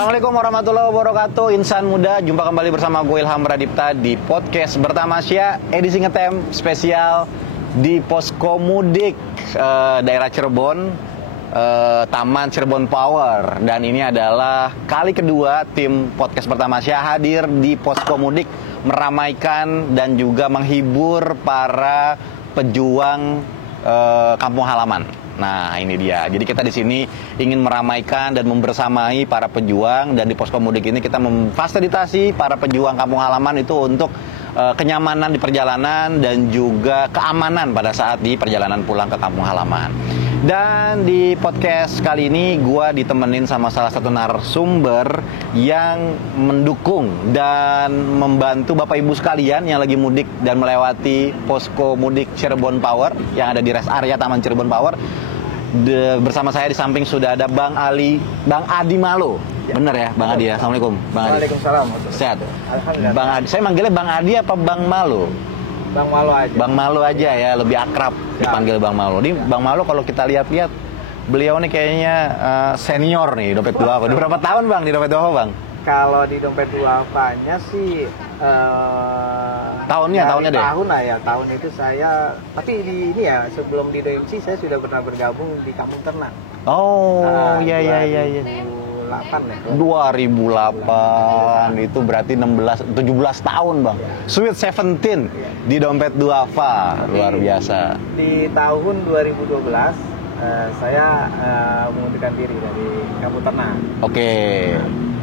Assalamualaikum warahmatullahi wabarakatuh. Insan muda, jumpa kembali bersama gue Ilham Radipta di podcast Bertamasya edisi ngetem spesial di Posko Mudik daerah Cirebon, Taman Cirebon Power. Dan ini adalah kali kedua tim podcast Bertamasya hadir di Posko Mudik meramaikan dan juga menghibur para pejuang kampung halaman. Nah, ini dia. Jadi kita di sini ingin meramaikan dan membersamai para pejuang, dan di Posko Mudik ini kita memfasilitasi para pejuang kampung halaman itu untuk kenyamanan di perjalanan dan juga keamanan pada saat di perjalanan pulang ke kampung halaman. Dan di podcast kali ini gue ditemenin sama salah satu narasumber yang mendukung dan membantu Bapak Ibu sekalian yang lagi mudik dan melewati Posko Mudik Cirebon Power yang ada di rest area Taman Cirebon Power. Bersama saya di samping sudah ada Bang Adi Malo. Ya. Bener ya, Bang Adi ya. Assalamualaikum, Bang Adi. Waalaikumsalam. Sehat. Alhamdulillah. Bang Adi, saya manggilnya Bang Adi apa Bang Malo? Bang Malo aja. Bang Malo aja ya, lebih akrab dipanggil Bang Malo. Ini Bang Malo kalau kita lihat-lihat, beliau nih kayaknya senior nih dompet duafa. Udah berapa tahun Bang di dompet duafa, Bang? Kalau di dompet duafanya sih tahunnya deh. Tahun lah ya, tahun itu saya. Tapi di ini ya, sebelum di DMC saya sudah pernah bergabung di Kampung Ternak. Oh, iya. 2008 ya. 2008 itu berarti 17 tahun, Bang. Sweet 17 di dompet duafa, luar biasa. Di tahun 2012 saya mengundurkan diri dari Kampung Ternak. Oke.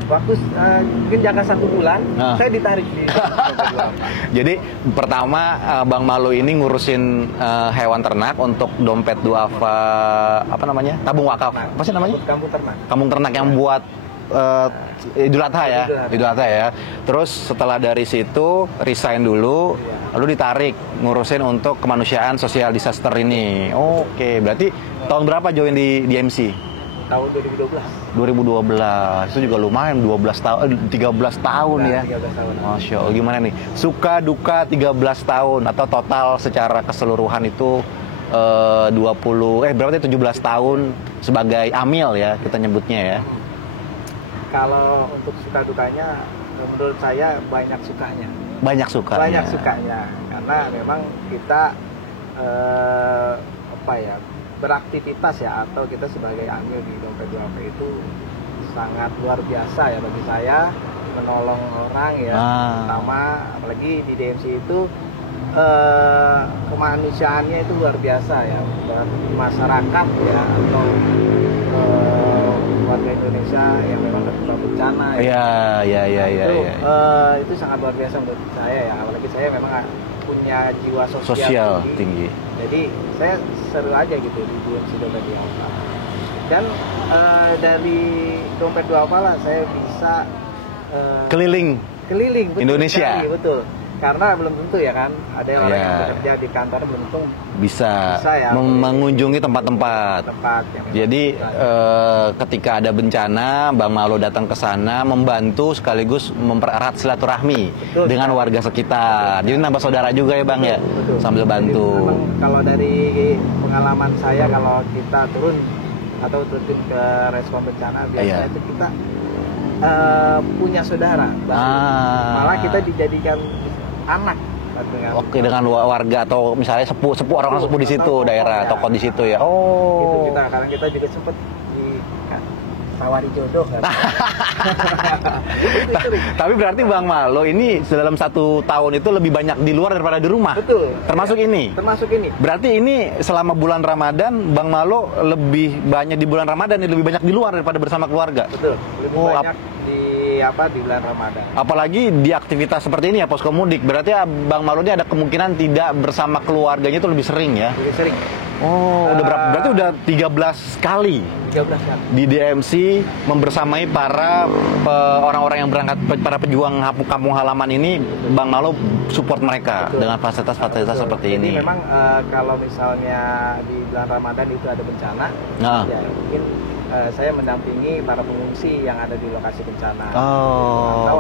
Waktu mungkin jangka 1 bulan, saya ditarik di dompet duafa. Jadi pertama Bang Malo ini ngurusin hewan ternak untuk dompet duafa, apa namanya? Tabung wakaf. Apa sih namanya? Kampung Ternak. Kampung ternak yang buat Idul Adha ya. Idul Adha ya. Terus setelah dari situ resign dulu, lalu ditarik ngurusin untuk kemanusiaan social disaster ini. Oke, berarti tahun berapa join di DMC? Tahun 2012 itu juga lumayan, 13 tahun ya. 13 tahun. Masya Allah, gimana nih suka duka 13 tahun atau total secara keseluruhan itu 17 tahun sebagai amil ya kita nyebutnya ya. Kalau untuk suka dukanya menurut saya banyak sukanya. Banyak sukanya karena memang kita beraktivitas ya, atau kita sebagai amil di dompet duafa itu sangat luar biasa ya bagi saya, menolong orang ya, pertama apalagi di DMC itu kemanusiaannya itu luar biasa ya, buat masyarakat ya, atau warga Indonesia yang memang tertimpa bencana itu sangat luar biasa menurut saya ya, apalagi saya memang punya jiwa sosial tinggi. Jadi saya seru aja gitu di DMC dompet duafa. Dan dari dompet duafa lah saya bisa keliling betul, Indonesia. Betul. Karena belum tentu ya kan, ada orang yang bekerja di kantor belum tentu bisa ya, mengunjungi tempat-tempat. Jadi ketika ada bencana, Bang Malo datang ke sana membantu sekaligus mempererat silaturahmi dengan warga sekitar. Jadi nambah saudara juga ya Bang ya, sambil bantu. Jadi, kalau dari pengalaman saya, kalau kita turun atau terjun ke respon bencana, biasanya itu kita punya saudara, malah kita dijadikan anak dengan warga atau misalnya orang sepuh di situ, daerah tokoh di situ ya. Itu kita, karena kita juga sempat tawari jodoh kan. Tapi berarti Bang Malo ini dalam 1 tahun itu lebih banyak di luar daripada di rumah. Betul. Termasuk ini. Berarti ini selama bulan Ramadan Bang Malo lebih banyak di bulan Ramadan, lebih banyak di luar daripada bersama keluarga. Betul. Lebih banyak di bulan Ramadan. Apalagi di aktivitas seperti ini ya, Posko Mudik. Berarti Bang Malo ini ada kemungkinan tidak bersama keluarganya itu lebih sering ya. Lebih sering. Udah berapa? Berarti udah 13 kali. 13 kali. Di DMC membersamai para orang-orang yang berangkat, para pejuang kampung halaman ini. Bang Malo support mereka dengan fasilitas-fasilitas seperti ini. Jadi memang kalau misalnya di bulan Ramadan itu ada bencana, ya mungkin saya mendampingi para pengungsi yang ada di lokasi bencana. Atau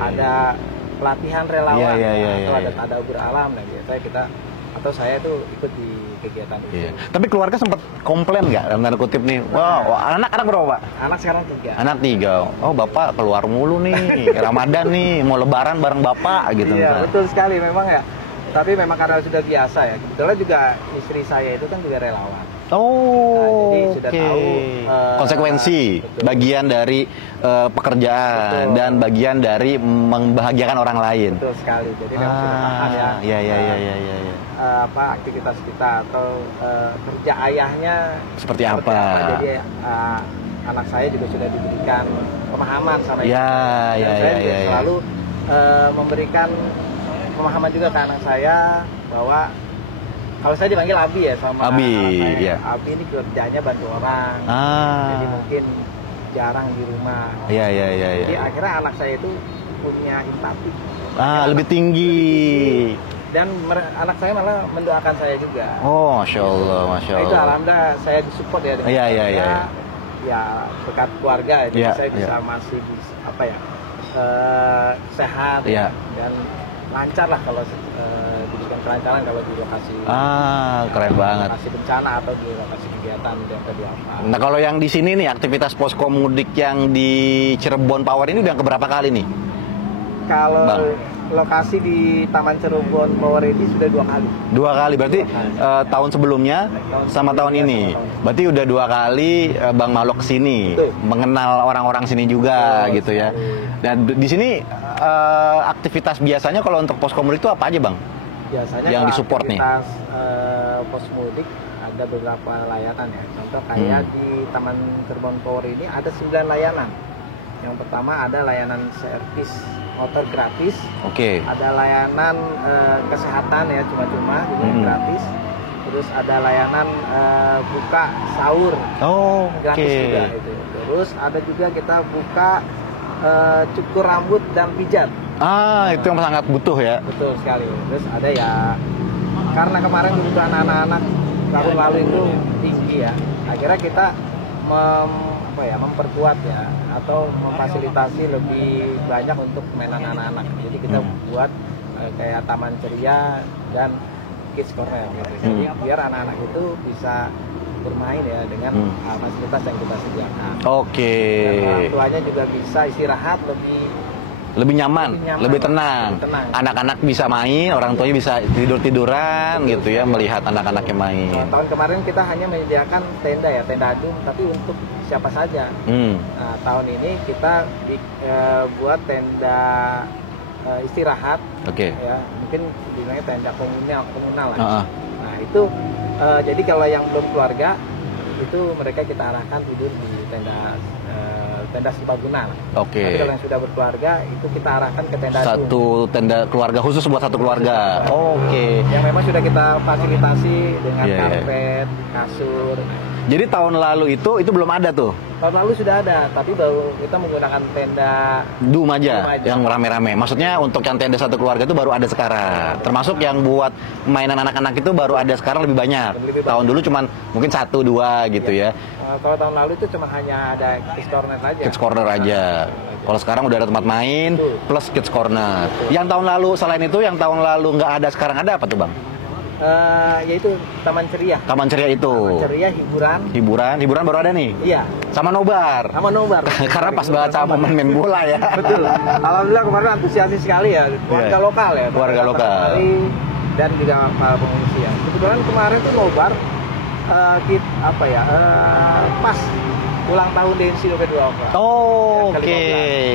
ada pelatihan relawan, atau ada tadabur alam, dan biasanya kita atau saya tuh ikut di kegiatan itu. Iya. Tapi keluarga sempat komplain nggak dalam tanda kutip nih? Wah, anak berapa Pak? Anak sekarang 3. Anak 3. Oh Bapak keluar mulu nih, Ramadan nih, mau Lebaran bareng Bapak gitu. Iya misalnya. betul sekali memang ya. Tapi memang karena sudah biasa ya. Kebetulan juga istri saya itu kan juga relawan. Oh, jadi sudah oke. tahu, Konsekuensi, betul. bagian dari pekerjaan Betul. dan bagian dari membahagiakan orang lain. Betul sekali. Jadi memang sudah paham ya. Iya. Apa aktivitas kita atau kerja ayahnya Seperti apa? Jadi anak saya juga sudah diberikan pemahaman sama Ya, itu. Dan ya, saya ya, juga ya, ya. selalu memberikan pemahaman juga ke anak saya bahwa kalau saya dipanggil Abi ya sama Abi, anak saya, ya. Abi ini kerjanya bantu orang, jadi mungkin jarang di rumah. Iya. Jadi akhirnya anak saya itu punya empati. Lebih tinggi. Dan anak saya malah mendoakan saya juga. Oh, masya Allah. Nah, itu alhamdulillah saya disupport ya dengan Iya. ya berkat keluarga jadi Iya, saya bisa iya. masih bisa sehat Iya. dan lancar lah kalau diberikan kelancaran kalau di lokasi Keren banget. lokasi bencana atau di lokasi kegiatan yang kedua. Nah, kalau yang di sini nih aktivitas posko mudik yang di Cirebon Power ini udah keberapa kali nih? Kalau Bang. lokasi di Taman Cirebon Power ini sudah 2 kali. 2 kali, berarti tahun sebelumnya sama tahun ini. Berarti udah 2 kali Bang Malo kesini, Betul. mengenal orang-orang sini juga Betul, gitu ya. Dan di sini aktivitas biasanya kalau untuk posko mudik itu apa aja Bang? Biasanya Yang kalau disupport nih. aktivitas pos mudik ada beberapa layanan ya. Contoh kayak di Taman Cirebon Power ini ada 9 layanan. Yang pertama ada layanan servis motor gratis, Oke. ada layanan kesehatan ya cuma-cuma gitu gratis. Terus ada layanan buka sahur Oh, gratis juga gitu. Terus ada juga kita buka cukur rambut dan pijat. Itu yang sangat butuh ya. Betul sekali. Terus ada ya karena kemarin kebutuhan anak-anak tahun lalu itu tinggi ya. Akhirnya kita memperkuat ya atau memfasilitasi lebih banyak untuk mainan anak-anak. Jadi kita buat kayak taman ceria dan kids corner gitu. Jadi biar anak-anak itu bisa bermain ya dengan fasilitas yang kita sediakan. Oke. Dan orang tuanya juga bisa istirahat Lebih nyaman, lebih tenang. lebih tenang. Anak-anak bisa main, orang tuanya bisa tidur-tiduran gitu ya, melihat anak-anaknya main. Tahun kemarin kita hanya menyediakan tenda ya, tenda adum, tapi untuk siapa saja. Nah, tahun ini kita buat tenda istirahat. Oke. Ya, mungkin bilangnya tenda komunal lah. Nah, itu jadi kalau yang belum keluarga itu mereka kita arahkan tidur di tenda serbaguna. Oke. Tapi kalau yang sudah berkeluarga itu kita arahkan ke tenda adum. Satu tenda keluarga khusus buat satu keluarga. Oke. Yang memang sudah kita fasilitasi dengan Iya, iya. karpet, kasur. Jadi tahun lalu itu belum ada tuh. Tahun lalu sudah ada, tapi baru kita menggunakan tenda Doom aja, Doom aja. yang rame-rame. Maksudnya untuk yang tenda satu keluarga itu baru ada sekarang. Termasuk yang buat mainan anak-anak itu baru ada sekarang lebih banyak. Lebih banyak. Tahun dulu cuman mungkin 1-2 gitu ya. kalau tahun lalu itu cuma hanya ada kids corner aja. Kids corner aja. Kalau sekarang udah ada tempat main Betul. plus kids corner. Yang tahun lalu selain itu, yang tahun lalu nggak ada sekarang ada apa tuh Bang? Yaitu Taman Ceria. Taman ceria itu. Taman Ceria Hiburan baru ada nih. Iya. Sama nobar. Sama nobar. Karena pas banget sama momen main bola ya. Betul. Alhamdulillah kemarin antusias sekali ya warga Iya. lokal ya. Warga lokal. Dan juga para pengungsi ya. Kebetulan kemarin tuh nobar pas ulang tahun DMC Dompet Duafa. Oh, Ya, oke,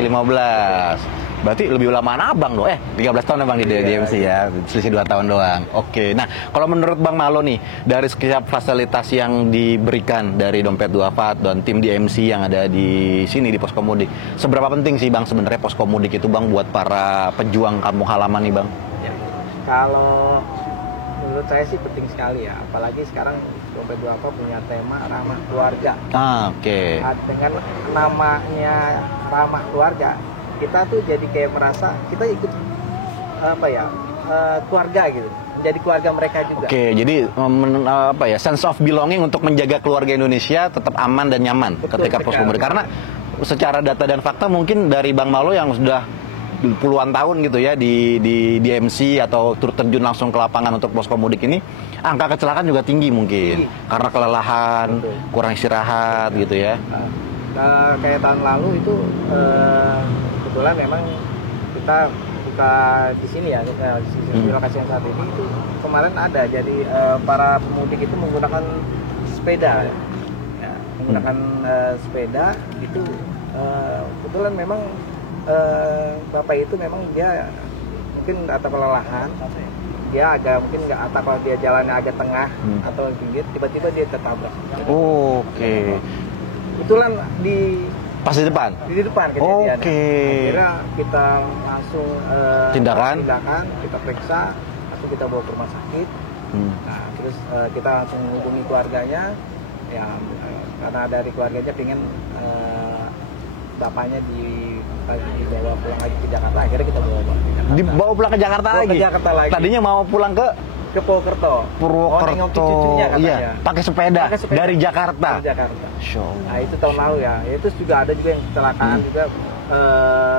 15. Berarti lebih ulamaan abang dong. 13 tahun abang di DMC ya. Selisih 2 tahun doang. Oke. Nah, kalau menurut Bang Malo nih, dari setiap fasilitas yang diberikan dari Dompet Duafa dan tim DMC yang ada di sini di Posko Mudik, seberapa penting sih Bang sebenarnya Posko Mudik itu Bang buat para pejuang kampung halaman nih Bang? Ya. Kalau menurut saya sih penting sekali ya. Apalagi sekarang Dompet Duafa punya tema ramah keluarga. Oke. Dengan namanya ramah keluarga, kita tuh jadi kayak merasa kita ikut keluarga gitu, menjadi keluarga mereka juga. Oke, jadi sense of belonging untuk menjaga keluarga Indonesia tetap aman dan nyaman Betul ketika sekali. Posko Mudik. Karena secara data dan fakta mungkin dari Bang Malo yang sudah puluhan tahun gitu ya di MC atau turut terjun langsung ke lapangan untuk poskomudik ini, angka kecelakaan juga tinggi mungkin karena kelelahan, kurang istirahat gitu ya. Kayak tahun lalu itu kebetulan memang kita buka di sini ya, di lokasi yang saat ini itu kemarin ada, jadi para pemudik itu menggunakan sepeda ya, menggunakan sepeda itu kebetulan memang bapak itu memang dia mungkin atau kelelahan, dia agak mungkin nggak, atau kalau dia jalannya agak tengah atau pinggir, tiba-tiba dia tertabrak. Oke. Kebetulan Pas di depan? Di depan kejadiannya. Oke. Akhirnya kita langsung tindakan, kita periksa, langsung kita bawa ke rumah sakit. Nah, terus kita langsung menghubungi keluarganya, ya karena dari keluarganya pengen bapaknya dibawa pulang lagi ke Jakarta. Akhirnya kita bawa ke Jakarta. Dibawa pulang ke Jakarta lagi? Ke Jakarta lagi. Tadinya mau pulang ke Purwokerto. Purwokerto. Cucunya katanya. Iya, pakai sepeda dari Jakarta. Dari Jakarta. Show. Nah, itu tahun lalu ya. Itu juga ada juga yang kecelakaan juga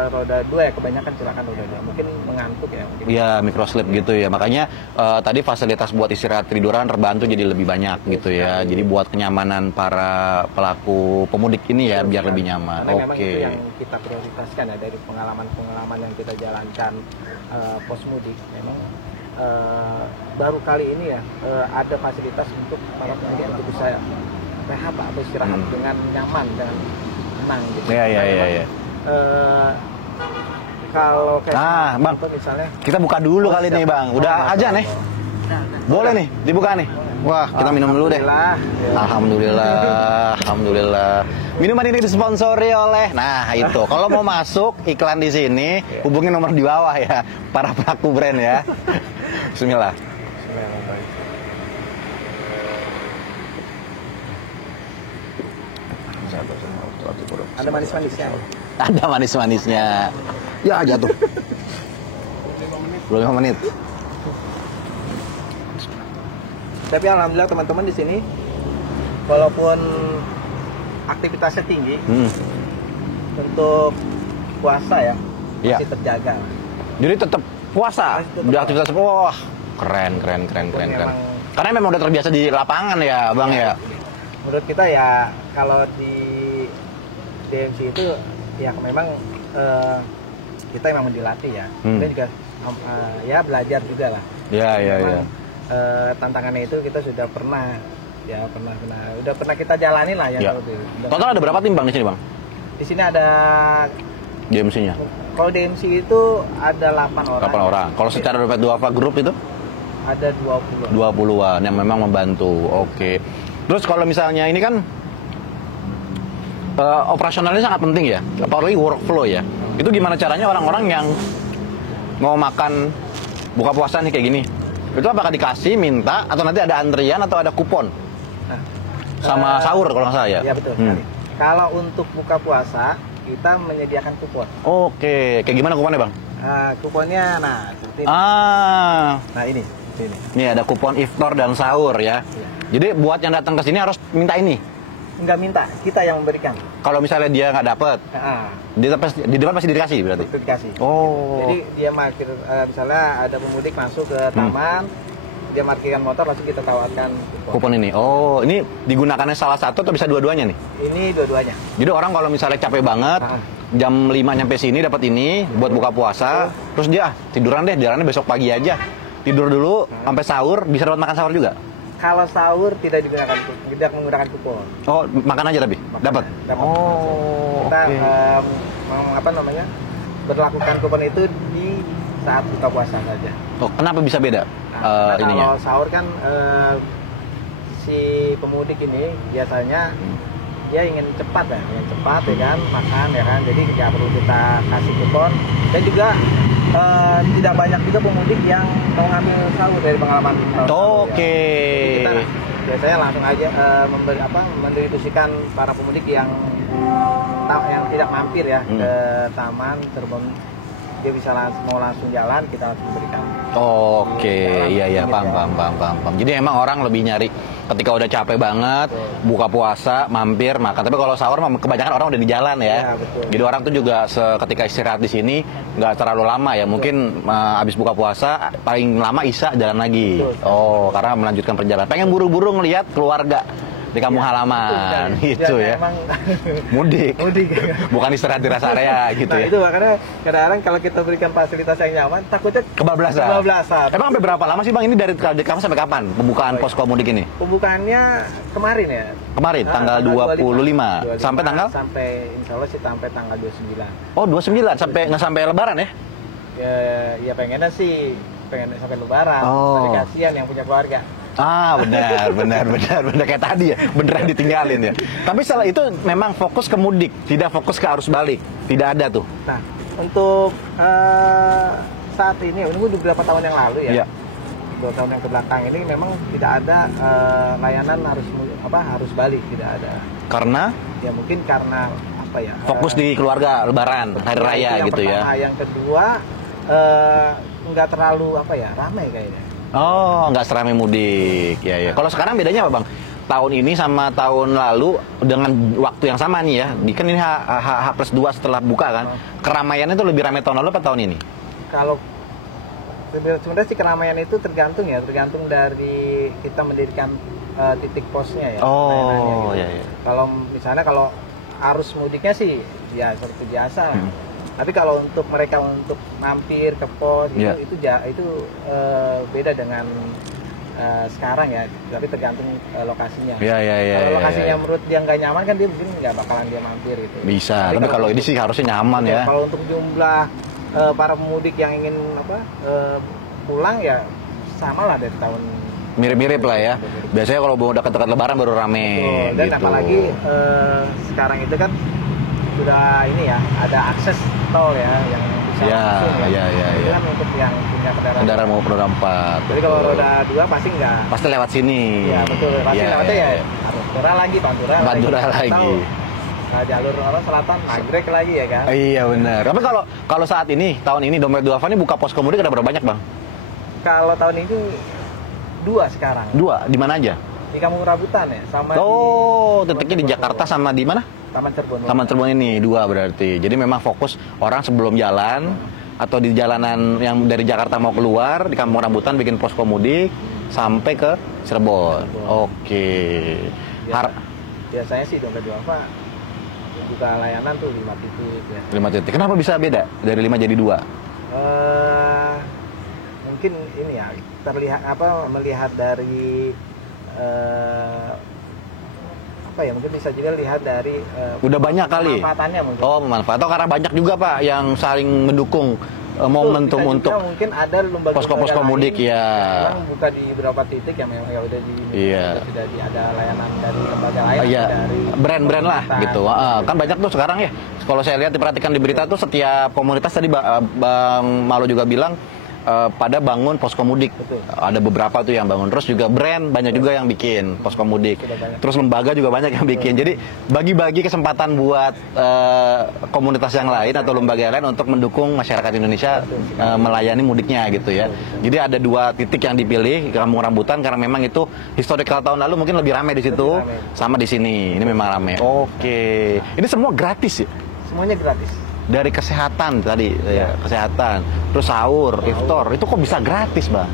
roda 2 ya, kebanyakan kecelakaan roda 2. Mungkin mengantuk ya. Iya, microslip gitu ya. Makanya tadi fasilitas buat istirahat tiduran terbantu jadi lebih banyak gitu ya. Jadi buat kenyamanan para pelaku pemudik ini ya biar lebih nyaman. Karena memang itu yang kita prioritaskan ya, dari pengalaman-pengalaman yang kita jalankan pos mudik. Memang baru kali ini ya ada fasilitas untuk para pemudik untuk bisa rehat atau istirahat dengan nyaman, dengan tenang gitu. Iya. Kalau kayak Bang, misalnya kita buka dulu kali nih Bang. Udah aja nih. Boleh nih, dibuka nih. Wah, kita minum dulu deh. Alhamdulillah. Minuman ini disponsori oleh, nah itu. Kalau mau masuk iklan di sini, hubungi nomor di bawah ya, para pelaku brand ya. Bismillah. Ada manis-manisnya. Ada manis-manisnya. Ya jatuh. 25 menit. Tapi alhamdulillah teman-teman di sini, walaupun aktivitasnya tinggi, untuk puasa ya masih terjaga. Jadi tetap puasa di aktivitas. Wah, keren. Karena memang udah terbiasa di lapangan ya, Bang ya. Menurut kita ya kalau di DMC itu ya memang kita memang dilatih ya. Kita juga ya belajar juga lah. Iya. Tantangannya itu kita sudah pernah kita jalani lah ya. Total ada berapa tim Bang di sini Bang? Di sini ada DMC-nya. Kalau DMC itu ada 8 orang. 8 orang. Kalau secara dompet duafa grup itu? Ada 20. 20-an yang memang membantu. Oke. Terus kalau misalnya ini kan operasionalnya sangat penting ya, apalagi workflow ya. Itu gimana caranya orang-orang yang mau makan buka puasa nih kayak gini? Itu apakah dikasih, minta, atau nanti ada antrian atau ada kupon? Sama sahur kalau nggak salah ya? Iya betul. Kalau untuk buka puasa, kita menyediakan kupon. Oke, kayak gimana kuponnya Bang? Kuponnya, seperti ini. Nah ini. Ini ada kupon iftar dan sahur ya. Jadi buat yang datang ke sini harus minta ini? Nggak minta, kita yang memberikan. Kalau misalnya dia nggak dapet, di depan pasti dikasih berarti? Dikasih. Oh. Jadi dia parkir, misalnya ada pemudik masuk ke taman, dia parkirkan motor, langsung kita tawarkan kupon ini. Oh, ini digunakannya salah satu atau bisa dua-duanya nih? Ini dua-duanya. Jadi orang kalau misalnya capek banget, jam 5 nyampe sini dapat ini buat buka puasa, terus dia tiduran jalannya besok pagi aja. Tidur dulu sampai sahur, bisa dapat makan sahur juga? Kalau sahur tidak menggunakan kupon. Oh, makan aja tapi dapat. Oh, kita berlakukan kupon itu di saat buka puasa saja. Oh, kenapa bisa beda ininya? Kalau sahur kan si pemudik ini biasanya dia ingin cepat ya kan, makan ya kan. Jadi nggak perlu kita kasih kupon. Dan juga tidak banyak juga pemudik yang mau ngambil sahur dari pengalaman. Oke. Kita biasanya langsung aja mendistribusikan para pemudik yang tidak mampir ya ke taman dia bisa mau langsung jalan, kita langsung berikan. Oke, iya, paham. Jadi emang orang lebih nyari ketika udah capek banget, buka puasa, mampir makan. Tapi kalau sahur kebanyakan orang udah di jalan ya. Iya, betul. Jadi orang tuh juga ketika istirahat di sini nggak terlalu lama ya. Mungkin habis buka puasa paling lama isya jalan lagi. Betul. Karena melanjutkan perjalanan. Pengen buru-buru ngelihat keluarga di kampung halaman, gitu ya. Emang Mudik. Bukan istirahat di rest area gitu nah, ya. itu makanya kadang-kadang kalau kita berikan fasilitas yang nyaman, takutnya Kebablasan. Emang sampai berapa lama sih Bang ini dari kapan sampai kapan pembukaan posko mudik ini? Pembukaannya kemarin ya. Kemarin tanggal 25. Sampai tanggal? Sampai insya Allah sih sampai tanggal 29. Oh 29 sampai nggak sampai Lebaran ya? Ya pengennya sih pengen sampai Lebaran. Oh. Tapi kasihan yang punya keluarga. Benar kayak tadi ya, beneran ditinggalin ya. Tapi setelah itu memang fokus ke mudik, tidak fokus ke arus balik, tidak ada tuh. Nah, untuk saat ini beberapa tahun yang lalu ya. 2 tahun yang kebelakang ini memang tidak ada layanan arus balik, tidak ada. Karena? Ya mungkin karena apa ya? Fokus di keluarga Lebaran, hari raya gitu pertama. ya. Yang kedua nggak terlalu ramai kayaknya. Oh, nggak seramai mudik, ya. Kalau sekarang bedanya apa Bang? Tahun ini sama tahun lalu dengan waktu yang sama nih ya. Kan ini H+2 setelah buka kan. Keramaiannya itu lebih ramai tahun lalu apa tahun ini? Kalau sebenarnya sih keramaian itu tergantung dari kita mendirikan titik posnya ya. Oh, gitu. iya. Kalau misalnya arus mudiknya sih ya seperti biasa. Tapi kalau untuk mereka untuk mampir ke pos itu beda dengan sekarang ya. Tapi tergantung lokasinya. Kalau lokasinya menurut dia nggak nyaman kan dia mungkin nggak bakalan dia mampir gitu. Bisa. Tapi kalau ini sih harusnya nyaman ya. Kalau untuk jumlah para pemudik yang ingin pulang ya sama lah dari tahun mirip-mirip lah ya. Biasanya kalau udah dekat-dekat Lebaran baru rame. Dan gitu. apalagi sekarang itu kan sudah ada akses tol ya yang bisa langsung ya. Itu kan untuk yang punya kendaraan mau roda 4. Jadi kalau roda 2 pasti enggak. Pasti lewat sini. Iya betul. Pasti lewatnya ya Pantura lagi. Lagi. Nah, jalur selatan nagrek lagi ya kan. Iya benar. Tapi kalau saat ini tahun ini Dompet Duafa ini buka posko mudik ada berapa banyak Bang? Kalau tahun ini 2 sekarang. 2 di mana aja? Di Kampung Rambutan ya, sama titiknya di Jakarta sama di mana? Taman Cirebon ini 2 berarti. Jadi memang fokus orang sebelum jalan atau di jalanan yang dari Jakarta mau keluar di Kampung Rambutan bikin posko mudik sampai ke Cirebon. Oke. Biasanya sih Dompet Duafa buka layanan tuh 5 titik ya. 5 titik. Kenapa bisa beda dari 5 jadi 2? Mungkin ini ya melihat dari mungkin bisa juga lihat dari udah banyak kali pemanfaatannya mungkin. Manfaat atau karena banyak juga Pak yang saling mendukung momentum untuk mungkin ada lembaga posko-posko mudik ya. Memang buka di beberapa titik yang memang udah ada layanan dari lembaga lain dari brand-brand lah gitu. Kan banyak tuh sekarang ya. Kalau saya lihat diperhatikan di berita tuh setiap komunitas tadi Bang Malo juga bilang pada bangun posko mudik. Betul. Ada beberapa tuh yang bangun. Terus juga brand banyak juga yang bikin posko mudik. Terus lembaga juga banyak yang bikin. Jadi bagi-bagi kesempatan buat komunitas yang lain atau lembaga yang lain untuk mendukung masyarakat Indonesia melayani mudiknya gitu ya. Jadi ada 2 titik yang dipilih Kampung Rambutan karena memang itu historical tahun lalu mungkin lebih ramai di situ sama di sini. Ini memang ramai. Oke. Ini semua gratis ya? Semuanya gratis. Dari kesehatan tadi ya, kesehatan, terus sahur, iftar, itu kok bisa gratis Bang?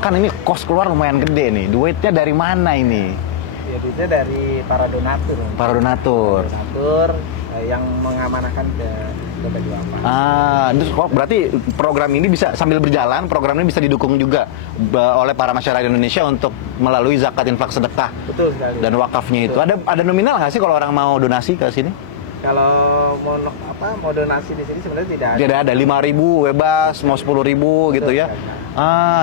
Kan ini kos keluar lumayan gede nih, duitnya dari mana ini? Ya duitnya dari para donatur. Yang mengamanahkan ke Dompet Duafa. Terus berarti program ini bisa sambil berjalan, program ini bisa didukung juga oleh para masyarakat Indonesia untuk melalui zakat, infak, sedekah. Betul sekali. Dan wakafnya itu. Ada nominal nggak sih kalau orang mau donasi ke sini? Kalau mau donasi di sini sebenarnya tidak ada. Tidak ada, 5.000 bebas, mau 10.000 gitu ya.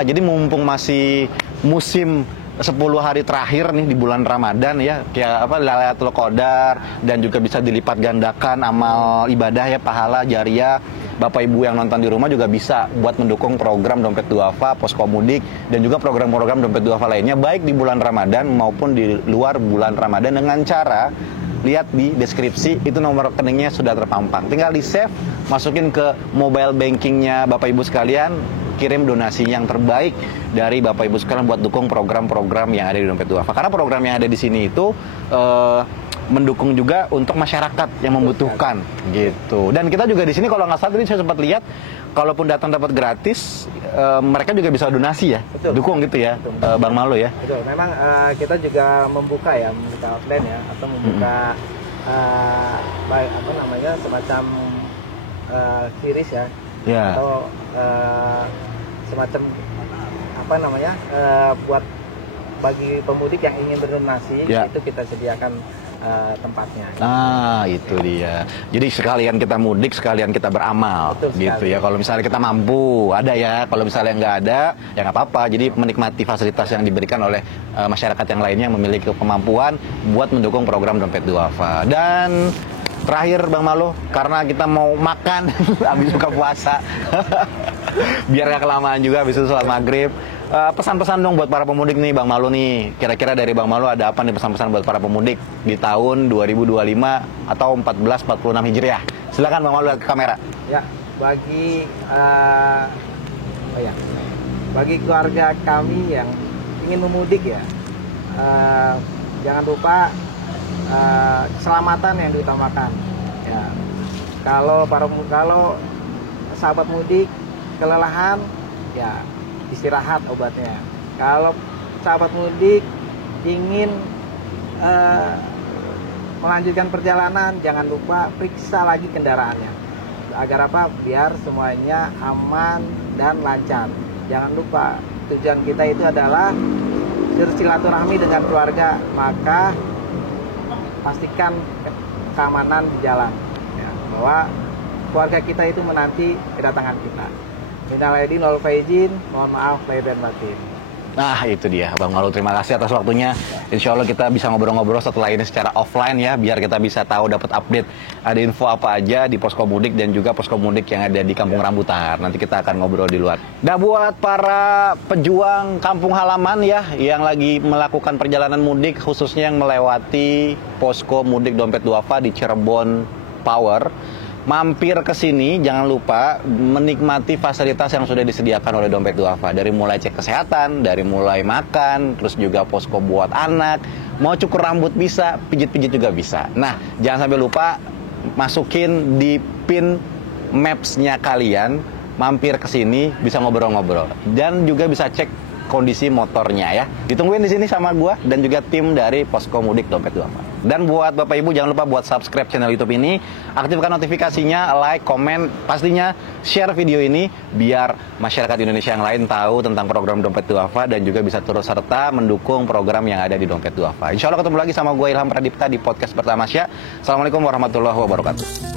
Jadi mumpung masih musim 10 hari terakhir nih di bulan Ramadan ya, kayak Lailatul Qadar, dan juga bisa dilipat gandakan amal ibadah ya, pahala jariah. Bapak Ibu yang nonton di rumah juga bisa buat mendukung program Dompet Duafa, posko mudik, dan juga program-program Dompet Duafa lainnya baik di bulan Ramadan maupun di luar bulan Ramadan dengan cara lihat di deskripsi, itu nomor rekeningnya sudah terpampang. Tinggal di save, masukin ke mobile bankingnya Bapak Ibu sekalian, kirim donasi yang terbaik dari Bapak Ibu sekalian buat dukung program-program yang ada di Dompet Duafa. Karena program yang ada di sini itu mendukung juga untuk masyarakat yang membutuhkan gitu. Dan kita juga di sini kalau nggak salah tadi saya sempat lihat, kalaupun datang dapat gratis, mereka juga bisa donasi ya, betul, dukung gitu ya, betul. Bang Malo ya. Betul. Memang kita juga membuka outline ya, atau membuka apa namanya semacam series ya, atau semacam apa namanya buat bagi pemudik yang ingin berdonasi, itu kita sediakan tempatnya. Nah, itu dia. Jadi sekalian kita mudik, sekalian kita beramal. Betul gitu sekali. Ya. Kalau misalnya kita mampu, ada ya. Kalau misalnya nggak ada, ya nggak apa-apa. Jadi menikmati fasilitas yang diberikan oleh masyarakat yang lainnya yang memiliki kemampuan buat mendukung program Dompet Duafa. Dan terakhir Bang Malo, karena kita mau makan habis buka puasa, biar nggak kelamaan juga habis itu sholat maghrib. Pesan-pesan dong buat para pemudik nih Bang Malo nih. Kira-kira dari Bang Malo ada apa nih pesan-pesan buat para pemudik di tahun 2025 atau 1446 Hijriah? Silakan Bang Malo lihat ke kamera. Ya, bagi keluarga kami yang ingin memudik ya, jangan lupa keselamatan yang diutamakan. Ya, kalau sahabat mudik kelelahan, ya istirahat obatnya. Kalau sahabat mudik ingin melanjutkan perjalanan, jangan lupa periksa lagi kendaraannya. Agar apa? Biar semuanya aman dan lancar. Jangan lupa tujuan kita itu adalah bersilaturahmi dengan keluarga, maka pastikan keamanan di jalan. Ya, bahwa keluarga kita itu menanti kedatangan kita. Minal aidin wal faizin, mohon maaf lahir dan batin. Nah itu dia Bang Malo, terima kasih atas waktunya. Insya Allah kita bisa ngobrol-ngobrol setelah ini secara offline ya, biar kita bisa tahu dapat update ada info apa aja di posko mudik dan juga posko mudik yang ada di Kampung Rambutan. Nanti kita akan ngobrol di luar. Nah buat para pejuang kampung halaman ya yang lagi melakukan perjalanan mudik, khususnya yang melewati posko mudik Dompet Duafa di Cirebon Power, mampir ke sini, jangan lupa menikmati fasilitas yang sudah disediakan oleh Dompet Duafa. Dari mulai cek kesehatan, dari mulai makan, terus juga posko buat anak, mau cukur rambut bisa, pijit-pijit juga bisa. Nah, jangan sampai lupa masukin di pin maps-nya kalian, mampir ke sini, bisa ngobrol-ngobrol. Dan juga bisa cek kondisi motornya ya. Ditungguin di sini sama gua dan juga tim dari Posko Mudik Dompet Duafa. Dan buat Bapak Ibu jangan lupa buat subscribe channel YouTube ini, aktifkan notifikasinya, like, komen, pastinya share video ini biar masyarakat Indonesia yang lain tahu tentang program Dompet Duafa dan juga bisa turut serta mendukung program yang ada di Dompet Duafa. Insya Allah ketemu lagi sama gue Ilham Pradipta di podcast pertama Syah. Assalamualaikum warahmatullahi wabarakatuh.